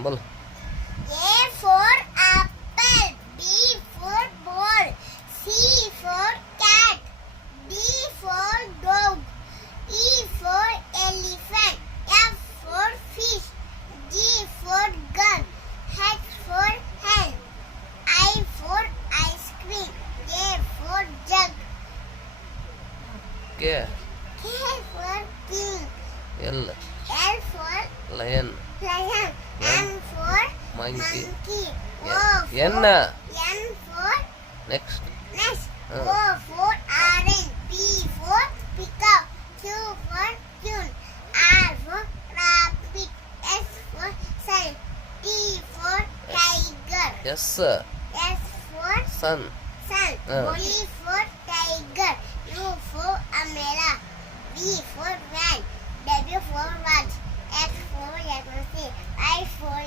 बोल. A for apple, B for ball, C for cat, D for dog, E for elephant, F for fish, G for gun, H for hen, I for ice cream, J for jug, K. K for king, L. L for Lion. lion, M for Monkey. monkey, O N. N for Next. next, Ah. O for orange, P for peacock, Q for tune, R for rabbit, S for sun, T for tiger, S. S for Sun. sun, Ah. T for tiger, U for umbrella, V for van, W for watch, X for leprosy, Y for